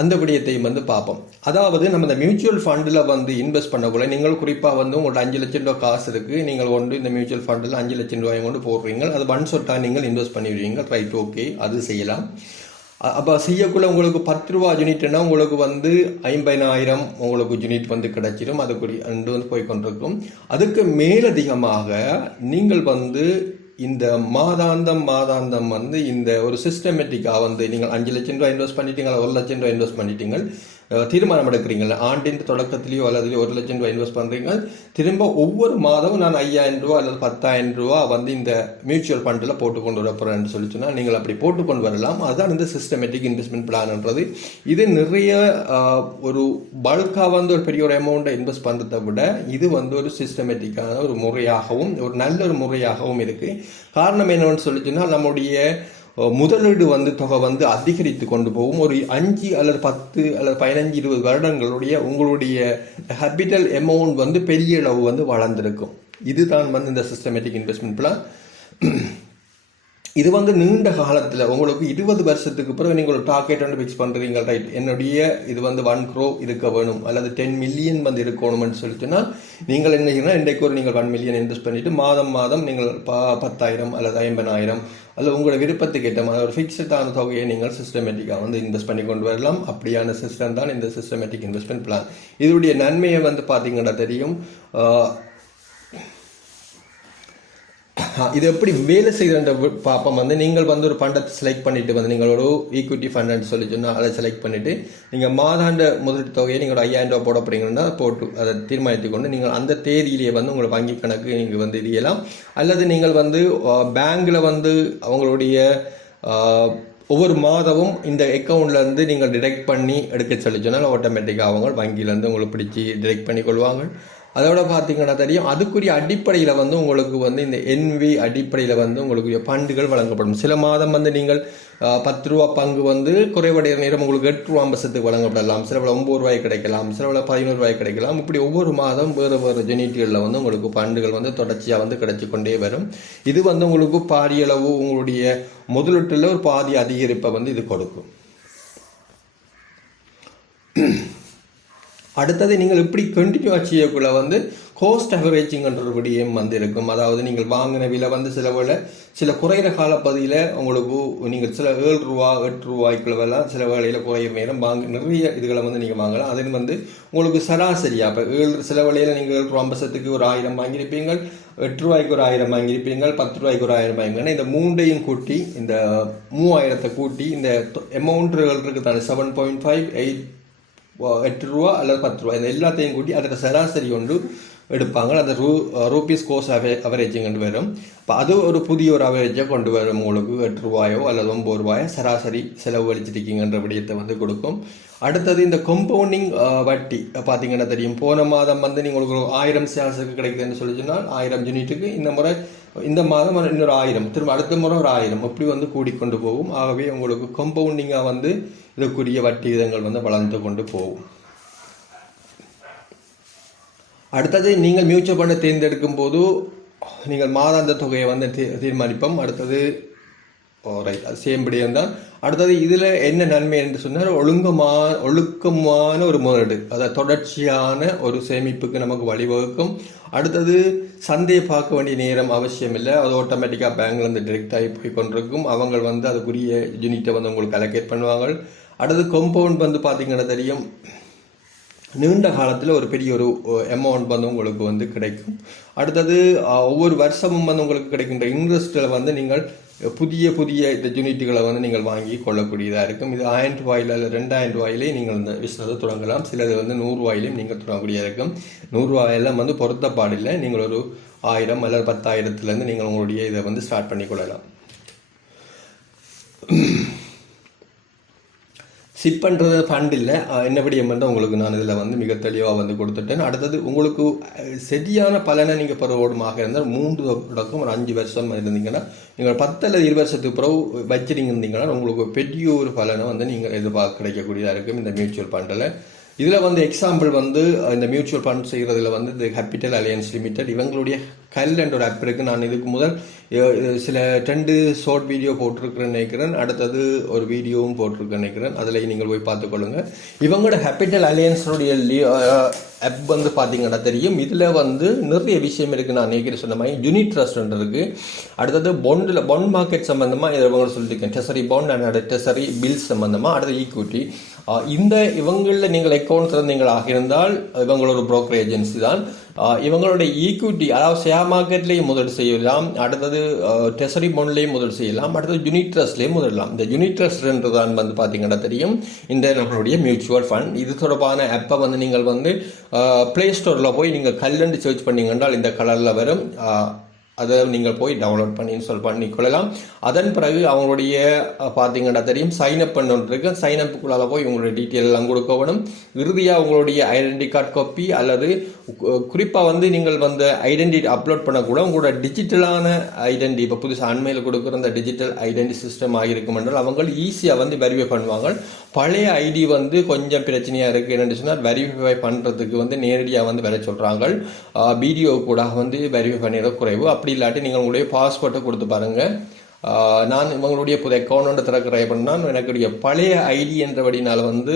அந்த விடயத்தையும் வந்து பார்ப்போம். அதாவது நம்ம இந்த மியூச்சுவல் ஃபண்டில் வந்து இன்வெஸ்ட் பண்ணக்குள்ள நீங்கள் குறிப்பாக வந்து உங்கள்கிட்ட அஞ்சு லட்சம் ரூபா காசு இருக்குது நீங்கள் கொண்டு இந்த மியூச்சுவல் ஃபண்டில் அஞ்சு லட்சம் ரூபாயை கொண்டு போடுறீங்க. அது ஒன் சொட்டாக நீங்கள் இன்வெஸ்ட் பண்ணிடுவீங்க. ரைட் ஓகே அது செய்யலாம். அப்போ செய்யக்குள்ள உங்களுக்கு பத்து ரூபா யூனிட்னா உங்களுக்கு வந்து ஐம்பதினாயிரம் உங்களுக்கு யூனிட் வந்து கிடைச்சிடும் அதுக்குரிய அண்டு வந்து போய் கொண்டிருக்கும். அதுக்கு மேலதிகமாக நீங்கள் வந்து இந்த மாதாந்தம் மாதாந்தம் வந்து இந்த ஒரு சிஸ்டமேட்டிக்காக வந்து நீங்கள் அஞ்சு லட்சம் ரூபா இன்வெஸ்ட் பண்ணிட்டீங்க ஒரு லட்சம் ரூபாய் இன்வெஸ்ட் பண்ணிட்டீங்க தீர்மானம் எடுக்கிறீங்களா. ஆண்டின் தொடக்கத்திலேயோ அல்லது ஒரு லட்சம் ரூபாய் இன்வெஸ்ட் பண்ணுறீங்க திரும்ப ஒவ்வொரு மாதமும் நான் ஐயாயிரம் ரூபா அல்லது பத்தாயிரம் ரூபா வந்து இந்த மியூச்சுவல் ஃபண்டில் போட்டு கொண்டு வர போகிறேன்னு சொல்லி சொன்னால் நீங்கள் அப்படி போட்டு கொண்டு வரலாம். அதுதான் இந்த சிஸ்டமேட்டிக் இன்வெஸ்ட்மெண்ட் பிளான்ன்றது இது நிறைய ஒரு பல்காக வந்து ஒரு பெரிய ஒரு அமௌண்ட்டை இன்வெஸ்ட் பண்ணுறதை விட இது வந்து ஒரு சிஸ்டமேட்டிக்கான ஒரு முறையாகவும் ஒரு நல்ல ஒரு முறையாகவும் இருக்குது காரணம் என்னவென்னு சொல்லி சொன்னால் நம்முடைய முதலீடு வந்து தொகை வந்து அதிகரித்து கொண்டு போகும். ஒரு அஞ்சு அல்லது பத்து அல்லது பதினஞ்சு இருபது வருடங்களுடைய உங்களுடைய ஹேபிட்டல் அமௌண்ட் வந்து பெரிய அளவு வந்து வளர்ந்துருக்கும். இதுதான் வந்து இந்த சிஸ்டமேட்டிக் இன்வெஸ்ட்மெண்ட் பிளான் இது வந்து நீண்ட காலத்தில் உங்களுக்கு இருபது வருஷத்துக்கு பிறகு நீங்கள் ஒரு டார்கெட் வந்து ஃபிக்ஸ் பண்ணுறீங்க ரைட் என்னுடைய இது வந்து ஒன் க்ரோ இருக்க வேணும் அல்லது டென் மில்லியன் வந்து இருக்கணும்னு சொல்லிட்டுனா நீங்கள் என்ன இன்றைக்கு ஒரு நீங்கள் ஒன் மில்லியன் இன்வெஸ்ட் பண்ணிட்டு மாதம் மாதம் நீங்கள் பா பத்தாயிரம் அல்லது ஐம்பதாயிரம் அல்லது உங்களோட விருப்பத்துக்கு ஏற்ற மாதிரி ஒரு ஃபிக்ஸ்டான தொகையை நீங்கள் சிஸ்டமேட்டிக்காக வந்து இன்வெஸ்ட் பண்ணி கொண்டு வரலாம். அப்படியான சிஸ்டம் தான் இந்த சிஸ்டமேட்டிக் இன்வெஸ்ட்மெண்ட் பிளான் இதனுடைய நன்மையை வந்து பார்த்தீங்கன்னா தெரியும். இது எப்படி வேலை செய்கிற பாப்பம் வந்து நீங்கள் வந்து ஒரு பண்டத்தை செலக்ட் பண்ணிட்டு வந்து நீங்களோட ஈக்விட்டி ஃபண்ட் சொல்லி சொன்னால் அதை செலக்ட் பண்ணிட்டு நீங்கள் மாதாண்ட முதலீட்டு தொகையை நீங்கள் ஐயாயிரம் ரூபா போட போகிறீங்கன்னா போட்டு அதை தீர்மானித்து கொண்டு நீங்கள் அந்த தேதியிலேயே வந்து உங்களை வங்கி கணக்கு நீங்கள் வந்து இது அல்லது நீங்கள் வந்து பேங்க்கில் வந்து அவங்களுடைய ஒவ்வொரு மாதமும் இந்த அக்கௌண்ட்லேருந்து நீங்கள் டிடெக்ட் பண்ணி எடுக்க சொல்லி சொன்னால் ஆட்டோமேட்டிக்காக அவங்க வங்கியிலேருந்து உங்களுக்கு பிடிச்சி டிடெக்ட் பண்ணி கொள்வாங்க. அதோட பார்த்தீங்கன்னா தெரியும் அதுக்குரிய அடிப்படையில் வந்து உங்களுக்கு வந்து இந்த என்வி அடிப்படையில் வந்து உங்களுக்கு பண்டுகள் வழங்கப்படும். சில மாதம் வந்து நீங்கள் பத்து ரூபா பங்கு வந்து குறைவடைய நேரம் உங்களுக்கு எட்டு ரூபா அம்பசத்துக்கு வழங்கப்படலாம். சிலவில் ஒம்பது ரூபாய் கிடைக்கலாம் சிலவில் பதினோரு ரூபாய் கிடைக்கலாம். இப்படி ஒவ்வொரு மாதம் வேறு வேறு ஜெனிட்டிகளில் வந்து உங்களுக்கு பண்டுகள் வந்து தொடர்ச்சியாக வந்து கிடைச்சி கொண்டே வரும். இது வந்து உங்களுக்கு பாரியளவு உங்களுடைய முதலீட்டில் ஒரு பாதி அதிகரிப்பை வந்து இது கொடுக்கும். அடுத்தது நீங்கள் இப்படி கண்டினியூ செய்யக்குள்ள வந்து கோஸ்ட் அவரேஜிங்ன்ற ஒரு விடயம் வந்து இருக்கும் அதாவது நீங்கள் வாங்கின விலை வந்து சில வேலை சில குறையிற காலப்பகுதியில் உங்களுக்கு நீங்கள் சில ஏழு ரூபா எட்டு ரூபாய்க்குள்ளவெல்லாம் சில வேலையில் குறையிற நேரம் வாங்க நிறைய இதுகளை வந்து நீங்கள் வாங்கலாம். அது வந்து உங்களுக்கு சராசரியா இப்போ ஏழு சில வேலையில் நீங்கள் ஏழு ரூபா ஐம்பசத்துக்கு ஒரு ஆயிரம் வாங்கியிருப்பீங்க எட்டு ரூபாய்க்கு ஒரு ஆயிரம் வாங்கியிருப்பீங்க பத்து ரூபாய்க்கு ஒரு ஆயிரம் வாங்கிங்கன்னா இந்த மூண்டையும் கூட்டி இந்த மூவாயிரத்தை கூட்டி இந்த அமௌண்ட்டுகள் இருக்குது தானே செவன் பாயிண்ட் ஃபைவ் எயிட் எட்டு ரூபா அல்லது பத்து ரூபா. இந்த எல்லாத்தையும் கூட்டி அதுக்கு சராசரி ஒன்று எடுப்பாங்க அந்த ரூ ரூபீஸ் கோஸ் அவரே அவரேஜிங் வரும் இப்போ அது ஒரு புதிய ஒரு அவரேஜை கொண்டு வரும் உங்களுக்கு எட்டு ரூபாயோ அல்லது ஒம்பது ரூபாயோ சராசரி செலவழிச்சிருக்கீங்கன்ற விடயத்தை வந்து கொடுக்கும் அடுத்தது இந்த கம்பவுண்டிங் வட்டி பார்த்தீங்கன்னா தெரியும் போன மாதம் வந்து நீங்கள் உங்களுக்கு ஒரு ஆயிரம் ஷேர்ஸுக்கு கிடைக்குதுன்னு சொல்லி சொன்னால் ஆயிரம் யூனிட்டுக்கு இந்த முறை இந்த மாதம் இன்னொரு ஆயிரம் திரும்ப அடுத்த முறை ஒரு ஆயிரம் அப்படி வந்து கூடிக்கொண்டு போகும் ஆகவே உங்களுக்கு கம்பவுண்டிங்காக வந்து இதுக்குரிய வட்டி விதங்கள் வந்து வளர்ந்து கொண்டு போகும் அடுத்தது நீங்கள் மியூச்சுவல் ஃபண்டை தேர்ந்தெடுக்கும் போது நீங்கள் மாதாந்த தொகையை வந்து தீ- தீர்மானிப்போம். அடுத்தது ரைட் அது சேம்படியும் தான் அடுத்தது இதில் என்ன நன்மை என்று சொன்னால் ஒழுங்கமான ஒழுக்கமான ஒரு முதலீடு அதாவது தொடர்ச்சியான ஒரு சேமிப்புக்கு நமக்கு வழிவகுக்கும். அடுத்தது சந்தையை பார்க்க வேண்டிய நேரம் அவசியம் இல்லை. அது ஆட்டோமேட்டிக்காக பேங்க்லேருந்து direct ஆகி போய் கொண்டிருக்கும். அவங்க வந்து அதுக்குரிய யூனிட்டை வந்து உங்களுக்கு அலோகேட் பண்ணுவாங்க அடுத்தது கம்பவுண்ட் வந்து பார்த்தீங்கன்னா தெரியும். நீண்ட காலத்தில் ஒரு பெரிய ஒரு அமௌண்ட் வந்து உங்களுக்கு வந்து கிடைக்கும். அடுத்தது ஒவ்வொரு வருஷமும் வந்து உங்களுக்கு கிடைக்கின்ற இன்ட்ரெஸ்ட்டில் வந்து நீங்கள் புதிய புதிய இந்த யூனிட்டுகளை வந்து நீங்கள் வாங்கி கொள்ளக்கூடியதாக இருக்கும். இது ஆயிரம் ரூபாயில் அல்லது ரெண்டாயிரம் ரூபாயிலேயே நீங்கள் இந்த பிஸ்னஸை தொடங்கலாம். சிலது வந்து நூறுரூவாயிலையும் நீங்கள் தொடங்கக்கூடியதாக இருக்கும். நூறுரூவாயெல்லாம் வந்து பொருத்தப்பாடில்லை நீங்கள் ஒரு ஆயிரம் அல்லது பத்தாயிரத்துலேருந்து நீங்கள் உங்களுடைய இதை வந்து ஸ்டார்ட் பண்ணி கொள்ளலாம். சிப் பண்ணுறது ஃபண்ட் இல்லை. என்னபடி வந்து உங்களுக்கு நான் இதில் வந்து மிக தெளிவாக வந்து கொடுத்துட்டேன். அடுத்தது உங்களுக்கு சரியான பலனை நீங்கள் பெறுவோடுமாக இருந்தால் மூன்று தொடக்கம் ஒரு அஞ்சு வருஷம் இருந்தீங்கன்னா நீங்கள் பத்து அல்லது இரு வருஷத்துக்கு பிறகு வச்சிருங்க உங்களுக்கு பெரிய ஒரு பலனை வந்து நீங்கள் எதிர்பார்க்க கிடைக்கக்கூடியதாக இருக்கும் இந்த மியூச்சுவல் ஃபண்டில் இதில் வந்து எக்ஸாம்பிள் வந்து இந்த மியூச்சுவல் ஃபண்ட் செய்கிறதுல வந்து இந்த கேபிட்டல் அலையன்ஸ் லிமிடெட் இவங்களுடைய கல் என்ற ஒரு ஆப் இருக்குது நான் இதுக்கு முதல் சில ரெண்டு ஷார்ட் வீடியோ போட்டிருக்கிறேன்னு நினைக்கிறேன். அடுத்தது ஒரு வீடியோவும் போட்டிருக்கேன் நினைக்கிறேன். அதில் நீங்கள் போய் பார்த்துக்கொள்ளுங்க. இவங்களோட கேபிட்டல் அலையன்ஸுடைய ஆப் வந்து பார்த்தீங்கன்னா தெரியும். இதில் வந்து நிறைய விஷயம் இருக்குது நான் நினைக்கிறேன் சொன்ன மாதிரி யூனிட் ட்ரஸ்ட் இருக்குது அடுத்தது பொண்டில் பொண்ட் மார்க்கெட் சம்மந்தமாக இதை இவங்க சொல்லியிருக்கேன் treasury bond and treasury bill சம்மந்தமாக அடுத்தது ஈக்விட்டி இந்த இவங்களில் நீங்கள் அக்கௌண்ட் திறந்தீங்களாக இருந்தால் இவங்களோட ஒரு ஏஜென்சி தான். இவங்களுடைய ஈக்விட்டி அதாவது ஷேர் மார்க்கெட்லேயும் முதல் செய்யலாம். அடுத்தது டெசரி பாண்ட்லேயும் முதல் செய்யலாம். அடுத்தது யூனிட் ட்ரஸ்ட்லேயும் முதலாம் இந்த யூனிட் ட்ரஸ்ட்ன்றது தான் வந்து பார்த்தீங்கன்னா தெரியும். இந்த நம்மளுடைய மியூச்சுவல் ஃபண்ட் இது தொடர்பான ஆப்பை வந்து நீங்கள் வந்து ப்ளே ஸ்டோரில் போய் நீங்கள் கல்லண்டு சர்ச் பண்ணீங்கன்றால் இந்த கலரில் வரும். அதை நீங்கள் போய் டவுன்லோட் பண்ணி இன்ஸ்டால் பண்ணிக்கொள்ளலாம். அதன் பிறகு அவங்களுடைய பார்த்தீங்கன்னா தெரியும் சைன் அப் பண்ண சைன் போய் உங்களுடைய டீட்டெயில் எல்லாம் கொடுக்க வேணும். இறுதியாக உங்களுடைய ஐடென்டி கார்டு காப்பி அல்லது குறிப்பாக வந்து நீங்கள் வந்து ஐடென்டி அப்லோட் பண்ணக்கூட உங்களோட டிஜிட்டலான ஐடென்டி இப்போ புதுசாக அண்மையில் கொடுக்குற அந்த டிஜிட்டல் ஐடென்டி சிஸ்டம் ஆகியிருக்கும் என்றால் அவங்க ஈஸியாக வந்து வெரிஃபை பண்ணுவாங்க. பழைய ஐடி வந்து கொஞ்சம் பிரச்சனையாக இருக்குது என்னென்னு சொன்னால் வெரிஃபை பண்ணுறதுக்கு வந்து நேரடியாக வந்து வர சொல்கிறாங்க பிடிஓ கூட வந்து வெரிஃபை பண்ணிட குறைவு. அப்படி இல்லாட்டி நீங்கள் உங்களுடைய பாஸ்போர்ட்டை கொடுத்து பாருங்கள் நான் இவங்களுடைய புது அக்கௌண்ட் திறக்க அப்படின்னா பண்ணால் எனக்குடைய பழைய ஐடி என்றபடினால வந்து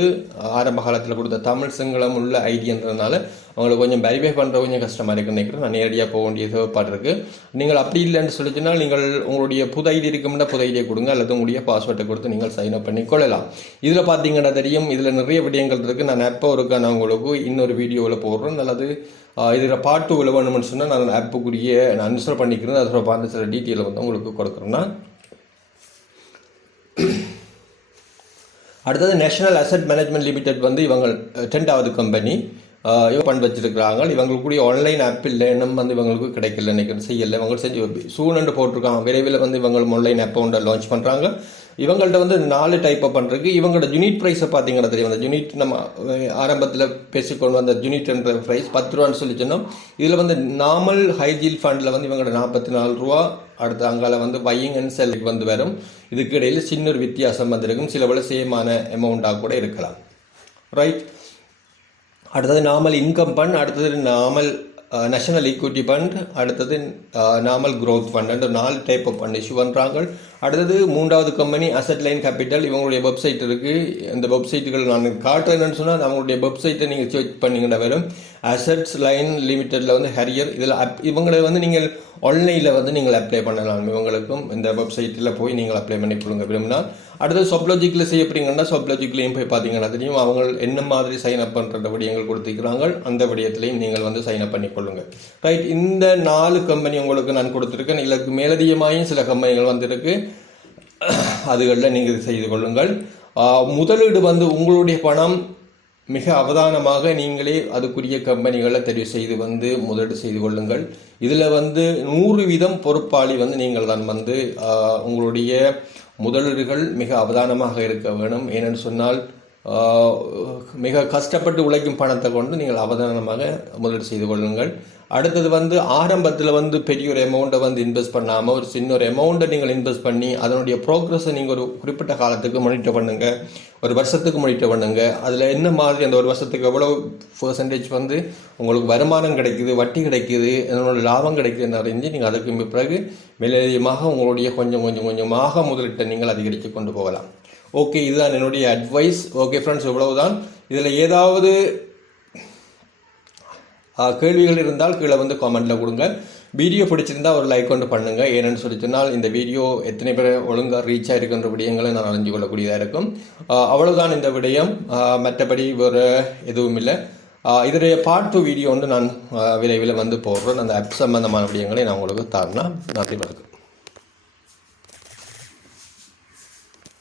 ஆரம்ப காலத்தில் கொடுத்த தமிழ் சிங்களம் உள்ள ஐடி என்றதுனால அவங்களுக்கு கொஞ்சம் வெரிஃபை பண்ணுற கொஞ்சம் கஷ்டமாக இருக்குன்னு நினைக்கிறேன். நான் நேரடியாக போக வேண்டிய தேவைப்பாடு இருக்குது நீங்கள் அப்படி இல்லைன்னு சொல்லிச்சுன்னா நீங்கள் உங்களுடைய புது ஐடி இருக்கும்னா புது ஐடியை கொடுங்க. அல்லது உங்களுடைய பாஸ்வேர்ட்டை கொடுத்து நீங்கள் சைன் அப் பண்ணி கொள்ளலாம். இதில் பார்த்தீங்கன்னா தெரியும். இதில் நிறைய விடயங்கள் இருக்குது நான் எப்போ இருக்கா நான் உங்களுக்கு இன்னொரு வீடியோவில் போடுறேன். அல்லது இதில் பாட்டு உள்ள வேணும்னு சொன்னால் நான் ஆப்புக்குரிய நான் அன்சர் பண்ணிக்கிறேன். அதோட பார்த்து சில டீட்டெயிலை வந்து உங்களுக்கு கொடுக்குறேன்னா. அடுத்தது நேஷனல் அசெட் மேனேஜ்மெண்ட் லிமிடெட் வந்து இவங்க டென்டாவது கம்பெனி இவங்க பண்ணி வச்சிருக்கிறாங்க. இவங்களுக்குரிய ஆன்லைன் ஆப் இல்லை இன்னும் வந்து இவங்களுக்கு கிடைக்கல நினைக்கிறேன். செய்யலை. இவங்க செஞ்சு சூனண்டு போட்டிருக்காங்க. விரைவில் வந்து இவங்க ஆன்லைன் ஆப் ஒன்றை லான்ச் பண்ணுறாங்க இவங்கள்ட்ட வந்து நாலு டைப்பை பண்ணுறதுக்கு இவங்களோட யூனிட் ப்ரைஸை பார்த்தீங்கன்னா தெரியும். அந்த யூனிட் நம்ம ஆரம்பத்தில் பேசிக்கொண்டு வந்த யூனிட் என்ற ப்ரைஸ் பத்து ரூபான்னு சொல்லி சொன்னோம். இதில் வந்து நார்மல் ஹைஜீல் ஃபண்டில் வந்து இவங்களோட நாற்பத்தி நாலு ரூபா அடுத்து அங்கால வந்து பையிங் அண்ட் செல்லுக்கு வந்து வரும். இதுக்கு இடையில் சின்ன ஒரு வித்தியாசம் வந்திருக்கும். சில விட சேமான அமௌண்ட்டாக கூட இருக்கலாம். ரைட் அடுத்தது நார்மல் இன்கம் ஃபண்ட் அடுத்தது நார்மல் நேஷனல் ஈக்விட்டி ஃபண்ட் அடுத்தது நார்மல் க்ரோத் ஃபண்ட் நாலு டைப் ஆஃப் ஃபண்ட் இஷ்யூ பண்ணுறாங்க அடுத்தது மூன்றாவது கம்பெனி அசெட் லைன் கேபிட்டல் இவங்களுடைய வெப்சைட் இருக்குது இந்த வெப்சைட்டுகள் நான் காட்டுறேன்னு சொன்னால் அவங்களுடைய வெப்சைட்டை நீங்கள் செக் பண்ணிங்கன்னா வரும். அசெட்ஸ் லைன் லிமிட்டடில் வந்து ஹரியர் இதில் அப் இவங்களை வந்து நீங்கள் ஆன்லைனில் வந்து நீங்கள் அப்ளை பண்ணலாம் இவங்களுக்கும். இந்த வெப்சைட்டில் போய் நீங்கள் அப்ளை பண்ணி கொடுங்க விரும்பினால் அடுத்தது சொப்லாஜிக்கில் செய்யப்படுங்கன்னா போறீங்கன்னா போய் பார்த்தீங்கன்னா தெரியும். அவங்க என்ன மாதிரி சைன் அப் பண்ணுற விடயங்கள் கொடுத்துருக்கிறாங்க. அந்த விடயத்திலையும் நீங்கள் வந்து சைன் அப் பண்ணிக்கொள்ளுங்க ரைட் இந்த நாலு கம்பெனி உங்களுக்கு நான் கொடுத்துருக்கேன். இதற்கு மேலதிகமாயும் சில கம்பெனிகள் வந்திருக்கு. அதுகளில் நீங்கள் செய்து கொள்ளுங்கள். முதலீடு வந்து உங்களுடைய பணம் மிக அவதானமாக நீங்களே அதுக்குரிய கம்பெனிகளை தெரிவு செய்து வந்து முதலீடு செய்து கொள்ளுங்கள். இதில் வந்து நூறு வீதம் பொறுப்பாளி வந்து நீங்கள் தான் வந்து உங்களுடைய முதலீடுகள் மிக அவதானமாக இருக்க வேணும். ஏனென்று சொன்னால் மிக கஷ்டப்பட்டு உழைக்கும் பணத்தை கொண்டு நீங்கள் அவதானமாக முதலீடு செய்து கொள்ளுங்கள். அடுத்தது வந்து ஆரம்பத்தில் வந்து பெரிய ஒரு அமௌண்ட்டை வந்து இன்வெஸ்ட் பண்ணாமல் ஒரு சின்ன ஒரு அமௌண்ட்டை நீங்கள் இன்வெஸ்ட் பண்ணி அதனுடைய ப்ரோக்ரஸை நீங்கள் ஒரு குறிப்பிட்ட காலத்துக்கு மானிட்டர் பண்ணுங்கள் ஒரு வருஷத்துக்கு மானிட்டர் பண்ணுங்கள் அதில் என்ன மாதிரி அந்த ஒரு வருஷத்துக்கு எவ்வளோ பர்சன்டேஜ் வந்து உங்களுக்கு வருமானம் கிடைக்குது வட்டி கிடைக்குது அதனோட லாபம் கிடைக்குதுன்னு அறிஞ்சு நீங்கள் அதுக்கு பிறகு மேலதிகமாக உங்களுடைய கொஞ்சம் கொஞ்சம் கொஞ்சமாக முதலீட்டை நீங்கள் அதிகரித்து கொண்டு போகலாம். ஓகே இதுதான் என்னுடைய அட்வைஸ் ஓகே ஃப்ரெண்ட்ஸ் இவ்வளவுதான். இதில் ஏதாவது கேள்விகள் இருந்தால் கீழே வந்து காமெண்ட்டில் கொடுங்க. வீடியோ பிடிச்சிருந்தா ஒரு லைக் கொண்டு பண்ணுங்க. ஏன்னு சொல்லி சொன்னால் இந்த வீடியோ எத்தனை பேர் ஒழுங்காக ரீச் ஆகிருக்குன்ற விடயங்களை நான் அறிஞ்சு கொள்ளக்கூடியதாக இருக்கும். அவ்வளோதான் இந்த விடயம். மற்றபடி வேறு எதுவும் இல்லை. இதனுடைய பார்ட் டூ வீடியோ வந்து நான் விரைவில் வந்து போடுறேன். அந்த ஆப் சம்பந்தமான விடயங்களை நான் உங்களுக்கு தரேன். நன்றி வணக்கம்.